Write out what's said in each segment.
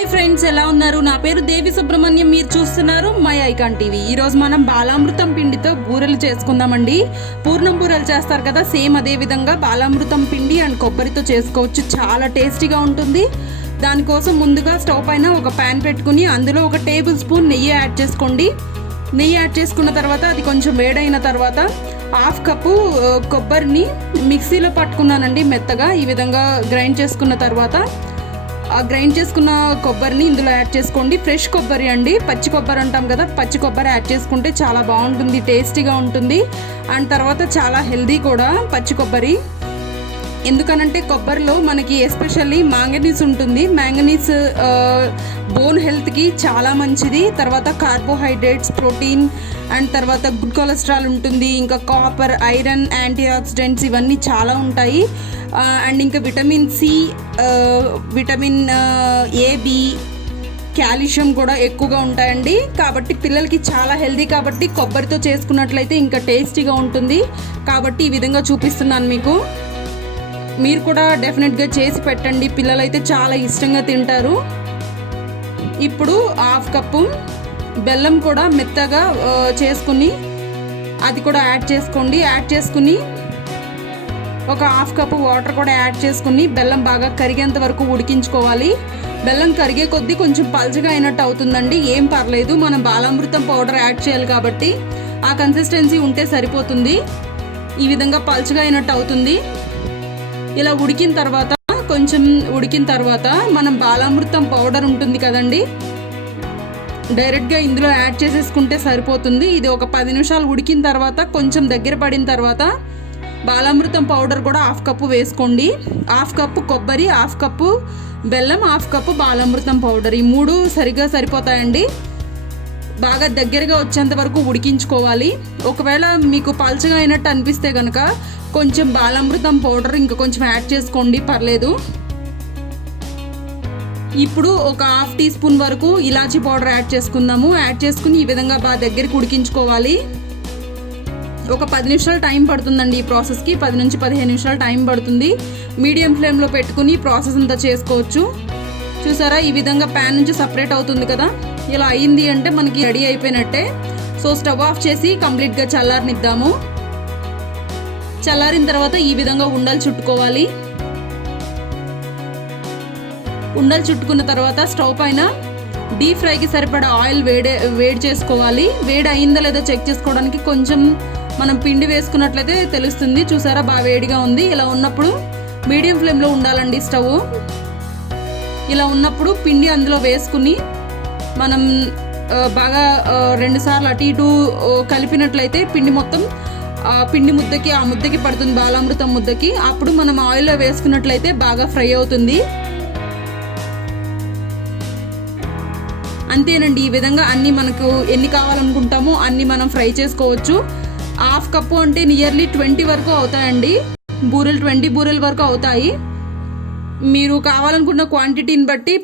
Hi friends, ఎలా ఉన్నారు? నా పేరు దేవి సుబ్రహ్మణ్యం. మీరు చూస్తున్నారు మై ఐకాన్ టీవీ. ఈరోజు మనం బాలామృతం పిండితో బూరెలు చేసుకుందామండి. పూర్ణం బూరెలు చేస్తారు కదా, సేమ్ అదే విధంగా బాలామృతం పిండి అండ్ కొబ్బరితో చేసుకోవచ్చు. చాలా టేస్టీగా ఉంటుంది. దానికోసం ముందుగా స్టవ్ పైన ఒక ప్యాన్ పెట్టుకుని అందులో ఒక టేబుల్ స్పూన్ నెయ్యి యాడ్ చేసుకోండి. నెయ్యి యాడ్ చేసుకున్న తర్వాత అది కొంచెం వేడైన తర్వాత హాఫ్ కప్పు కొబ్బరిని మిక్సీలో పట్టుకున్నానండి. మెత్తగా ఈ విధంగా గ్రైండ్ చేసుకున్న తర్వాత ఆ గ్రైండ్ చేసుకున్న కొబ్బరిని ఇందులో యాడ్ చేసుకోండి. ఫ్రెష్ కొబ్బరి అండి, పచ్చి కొబ్బరి అంటాం కదా, పచ్చి కొబ్బరి యాడ్ చేసుకుంటే చాలా బాగుంటుంది, టేస్టీగా ఉంటుంది. అండ్ తర్వాత చాలా హెల్దీ కూడా పచ్చి కొబ్బరి. ఎందుకనంటే కొబ్బరిలో మనకి ఎస్పెషల్లీ మ్యాంగనీస్ ఉంటుంది. మ్యాంగనీస్ బోన్ హెల్త్కి చాలా మంచిది. తర్వాత కార్బోహైడ్రేట్స్, ప్రోటీన్ అండ్ తర్వాత గుడ్ కొలెస్ట్రాల్ ఉంటుంది. ఇంకా కాపర్, ఐరన్, యాంటీ ఆక్సిడెంట్స్ ఇవన్నీ చాలా ఉంటాయి. అండ్ ఇంకా vitamin C, vitamin A, B, calcium కూడా ఎక్కువగా ఉంటాయండి. కాబట్టి పిల్లలకి చాలా హెల్దీ. కాబట్టి కొబ్బరితో చేసుకున్నట్లయితే ఇంకా టేస్టీగా ఉంటుంది. కాబట్టి ఈ విధంగా చూపిస్తున్నాను మీకు. మీరు కూడా డెఫినెట్గా చేసి పెట్టండి, పిల్లలైతే చాలా ఇష్టంగా తింటారు. ఇప్పుడు హాఫ్ కప్పు బెల్లం కూడా మెత్తగా చేసుకుని అది కూడా యాడ్ చేసుకోండి. యాడ్ చేసుకుని ఒక హాఫ్ కప్పు వాటర్ కూడా యాడ్ చేసుకుని బెల్లం బాగా కరిగేంత వరకు ఉడికించుకోవాలి. బెల్లం కరిగే కొద్దీ కొంచెం పల్చగా అయినట్టు అవుతుందండి, ఏం పర్లేదు. మనం బాలామృతం పౌడర్ యాడ్ చేయాలి కాబట్టి ఆ కన్సిస్టెన్సీ ఉంటే సరిపోతుంది. ఈ విధంగా పల్చగా అయినట్టు అవుతుంది. ఇలా ఉడికిన తర్వాత కొంచెం ఉడికిన తర్వాత మనం బాలామృతం పౌడర్ ఉంటుంది కదండి, డైరెక్ట్గా ఇందులో యాడ్ చేసేసుకుంటే సరిపోతుంది. ఇది ఒక 10 నిమిషాలు ఉడికిన తర్వాత కొంచెం దగ్గర పడిన తర్వాత బాలామృతం పౌడర్ కూడా హాఫ్ కప్పు వేసుకోండి. హాఫ్ కప్పు కొబ్బరి, హాఫ్ కప్పు బెల్లం, హాఫ్ కప్పు బాలామృతం పౌడర్, ఈ 3 సరిగ్గా సరిపోతాయండి. బాగా దగ్గరగా వచ్చేంత వరకు ఉడికించుకోవాలి. ఒకవేళ మీకు పల్చగా అయినట్టు అనిపిస్తే కనుక కొంచెం బాలామృతం పౌడర్ ఇంకా కొంచెం యాడ్ చేసుకోండి, పర్లేదు. ఇప్పుడు ఒక హాఫ్ టీ స్పూన్ వరకు ఇలాచీ పౌడర్ యాడ్ చేసుకుందాము. యాడ్ చేసుకుని ఈ విధంగా బాగా దగ్గరికి ఉడికించుకోవాలి. ఒక 10 నిమిషాలు టైం పడుతుందండి ఈ ప్రాసెస్కి. 10 నుంచి 15 నిమిషాలు టైం పడుతుంది. మీడియం ఫ్లేమ్లో పెట్టుకుని ప్రాసెస్ అంతా చేసుకోవచ్చు. చూసారా, ఈ విధంగా ప్యాన్ నుంచి సపరేట్ అవుతుంది కదా. ఇలా అయింది అంటే మనకి రెడీ అయిపోయినట్టే. సో స్టవ్ ఆఫ్ చేసి కంప్లీట్గా చల్లారనిద్దాము. చల్లారిన తర్వాత ఈ విధంగా ఉండలు చుట్టుకోవాలి. ఉండలు చుట్టుకున్న తర్వాత స్టవ్ పైన డీప్ ఫ్రైకి సరిపడా ఆయిల్ వేడి చేసుకోవాలి. వేడి అయిందా లేదా చెక్ చేసుకోవడానికి కొంచెం మనం పిండి వేసుకున్నట్లయితే తెలుస్తుంది. చూసారా, బాగా వేడిగా ఉంది. ఇలా ఉన్నప్పుడు మీడియం ఫ్లేమ్లో ఉండాలండి స్టవ్. ఇలా ఉన్నప్పుడు పిండి అందులో వేసుకుని మనం బాగా 2 సార్లు అటు ఇటు కలిపినట్లయితే పిండి మొత్తం పిండి ముద్దకి, ఆ ముద్దకి పడుతుంది, బాలామృతం ముద్దకి. అప్పుడు మనం ఆయిల్లో వేసుకున్నట్లయితే బాగా ఫ్రై అవుతుంది. అంతేనండి. ఈ విధంగా అన్నీ మనకు ఎన్ని కావాలనుకుంటామో అన్నీ మనం ఫ్రై చేసుకోవచ్చు. హాఫ్ కప్పు అంటే నియర్లీ 20 వరకు అవుతాయండి బూరెలు. 20 బూరెల వరకు అవుతాయి. మీరు కావాలనుకున్న క్వాంటిటీని బట్టి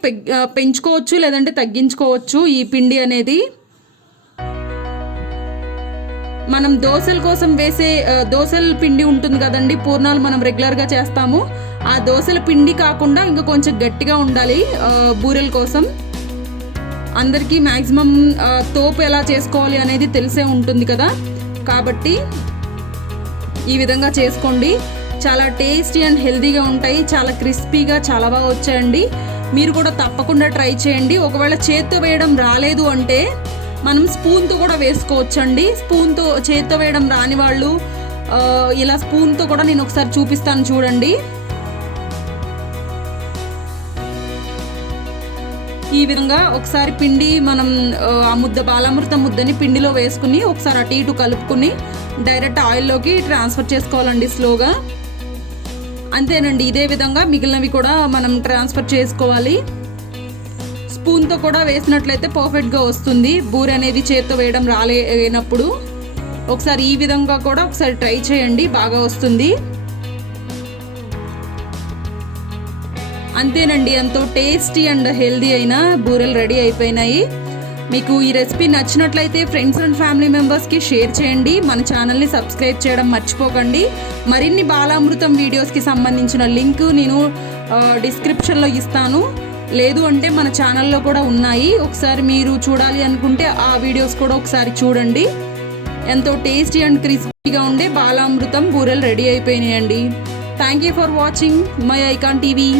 పెంచుకోవచ్చు, లేదంటే తగ్గించుకోవచ్చు ఈ పిండి అనేది. మనం దోశల కోసం వేసే దోశల పిండి ఉంటుంది కదండి, పూర్ణాలు మనం రెగ్యులర్గా చేస్తాము. ఆ దోశల పిండి కాకుండా ఇంకా కొంచెం గట్టిగా ఉండాలి బూరెల కోసం. అందరికీ మ్యాక్సిమం తోపు ఎలా చేసుకోవాలి అనేది తెలిసే ఉంటుంది కదా, కాబట్టి ఈ విధంగా చేసుకోండి. చాలా టేస్టీ అండ్ హెల్తీగా ఉంటాయి. చాలా క్రిస్పీగా చాలా బాగా వచ్చాయండి. మీరు కూడా తప్పకుండా ట్రై చేయండి. ఒకవేళ చేత్తో వేయడం రాలేదు అంటే మనం స్పూన్తో కూడా వేసుకోవచ్చండి. స్పూన్తో చేత్తో వేయడం రాని వాళ్ళు ఇలా స్పూన్తో కూడా నేను ఒకసారి చూపిస్తాను, చూడండి. ఈ విధంగా ఒకసారి పిండి మనం ఆ ముద్ద బాలామృతం ముద్దని పిండిలో వేసుకుని ఒకసారి అటు ఇటు కలుపుకుని డైరెక్ట్ ఆయిల్లోకి ట్రాన్స్ఫర్ చేసుకోవాలండి స్లోగా. అంతేనండి. ఇదే విధంగా మిగిలినవి కూడా మనం ట్రాన్స్ఫర్ చేసుకోవాలి. స్పూన్తో కూడా వేసినట్లయితే పర్ఫెక్ట్గా వస్తుంది బూరె అనేది. చేత్తో వేయడం రాలేనప్పుడు ఒకసారి ఈ విధంగా కూడా ఒకసారి ట్రై చేయండి, బాగా వస్తుంది. అంతేనండి, ఎంతో టేస్టీ అండ్ హెల్దీ అయిన బూరెలు రెడీ అయిపోయినాయి. మీకు ఈ రెసిపీ నచ్చినట్లయితే ఫ్రెండ్స్ అండ్ ఫ్యామిలీ మెంబర్స్కి షేర్ చేయండి. మన ఛానల్ని సబ్స్క్రైబ్ చేయడం మర్చిపోకండి. మరిన్ని బాలామృతం వీడియోస్కి సంబంధించిన లింక్ నేను డిస్క్రిప్షన్లో ఇస్తాను. లేదు అంటే మన ఛానల్లో కూడా ఉన్నాయి, ఒకసారి మీరు చూడాలి అనుకుంటే ఆ వీడియోస్ కూడా ఒకసారి చూడండి. ఎంతో టేస్టీ అండ్ క్రిస్పీగా ఉండే బాలామృతం బూరెలు రెడీ అయిపోయినాయండి. Thank you for watching my icon TV.